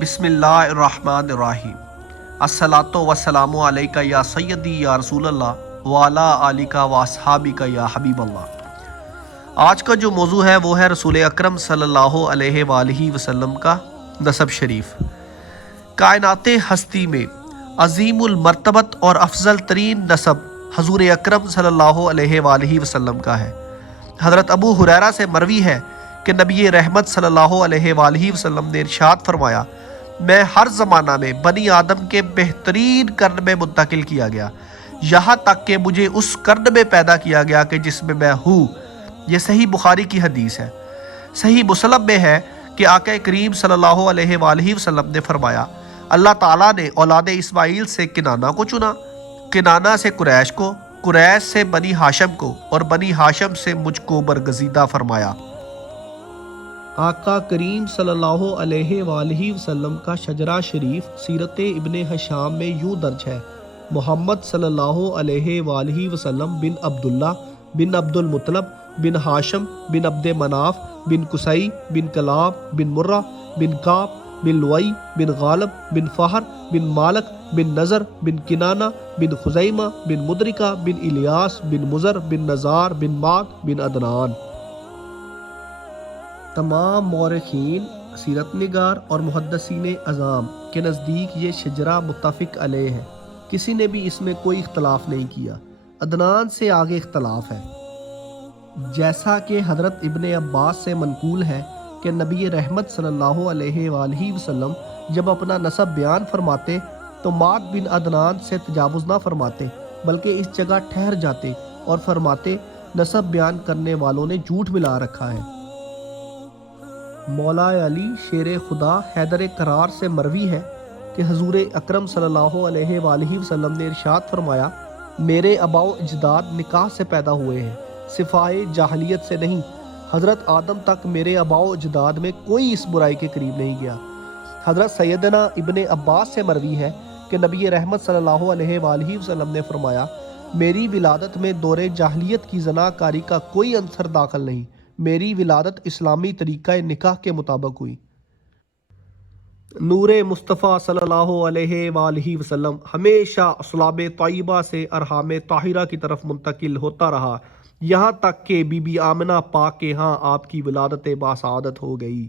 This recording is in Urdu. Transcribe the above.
بسم اللہ الرحمن الرحیم۔ الصلاۃ والسلام علیکہ یا سیدی یا رسول اللہ وعلی آلکہ و اصحابکہ یا حبیب اللہ۔ آج کا جو موضوع ہے وہ ہے رسول اکرم صلی اللہ علیہ وآلہ وسلم کا نسب شریف۔ کائنات ہستی میں عظیم المرتبت اور افضل ترین نسب حضور اکرم صلی اللہ علیہ وآلہ وسلم کا ہے۔ حضرت ابو ہریرہ سے مروی ہے کہ نبی رحمت صلی اللہ علیہ وآلہ وسلم نے ارشاد فرمایا، میں ہر زمانہ میں بنی آدم کے بہترین قرن میں منتقل کیا گیا، یہاں تک کہ مجھے اس قرن میں پیدا کیا گیا کہ جس میں میں ہوں۔ یہ صحیح بخاری کی حدیث ہے۔ صحیح مسلم میں ہے کہ آقا کریم صلی اللہ علیہ وآلہ وسلم نے فرمایا، اللہ تعالیٰ نے اولاد اسماعیل سے کنانہ کو چنا، کنانہ سے قریش کو، قریش سے بنی ہاشم کو، اور بنی ہاشم سے مجھ کو برگزیدہ فرمایا۔ آقا کریم صلی اللہ علیہ وآلہ وسلم کا شجرہ شریف سیرت ابن ہشام میں یوں درج ہے، محمد صلی اللہ علیہ وآلہ وسلم بن عبداللہ بن عبد المطلب بن ہاشم بن عبد مناف بن قصی بن کلاب بن مرہ بن کعب بن لوئی بن غالب بن فہر بن مالک بن نظر بن کنانہ بن خزیمہ بن مدرکہ بن الیاس بن مزر بن نزار بن معد بن عدنان۔ تمام مورخین، سیرت نگار اور محدثین اعظام کے نزدیک یہ شجرہ متفق علیہ ہے، کسی نے بھی اس میں کوئی اختلاف نہیں کیا۔ عدنان سے آگے اختلاف ہے، جیسا کہ حضرت ابن عباس سے منقول ہے کہ نبی رحمت صلی اللہ علیہ وآلہ وسلم جب اپنا نسب بیان فرماتے تو معد بن عدنان سے تجاوز نہ فرماتے، بلکہ اس جگہ ٹھہر جاتے اور فرماتے، نسب بیان کرنے والوں نے جھوٹ ملا رکھا ہے۔ مولا علی شیر خدا حیدر کرار سے مروی ہے کہ حضور اکرم صلی اللہ علیہ وآلہ وسلم نے ارشاد فرمایا، میرے آباء و اجداد نکاح سے پیدا ہوئے ہیں، صفائے جاہلیت سے نہیں۔ حضرت آدم تک میرے آباء و اجداد میں کوئی اس برائی کے قریب نہیں گیا۔ حضرت سیدنا ابن عباس سے مروی ہے کہ نبی رحمت صلی اللہ علیہ وآلہ وسلم نے فرمایا، میری ولادت میں دور جاہلیت کی زنا کاری کا کوئی عنصر داخل نہیں، میری ولادت اسلامی طریقہ نکاح کے مطابق ہوئی۔ نور مصطفیٰ صلی اللہ علیہ وآلہ وسلم ہمیشہ اصلاب طیبہ سے ارحام طاہرہ کی طرف منتقل ہوتا رہا، یہاں تک کہ بی بی آمنہ پاک کے ہاں آپ کی ولادت باسعادت ہو گئی۔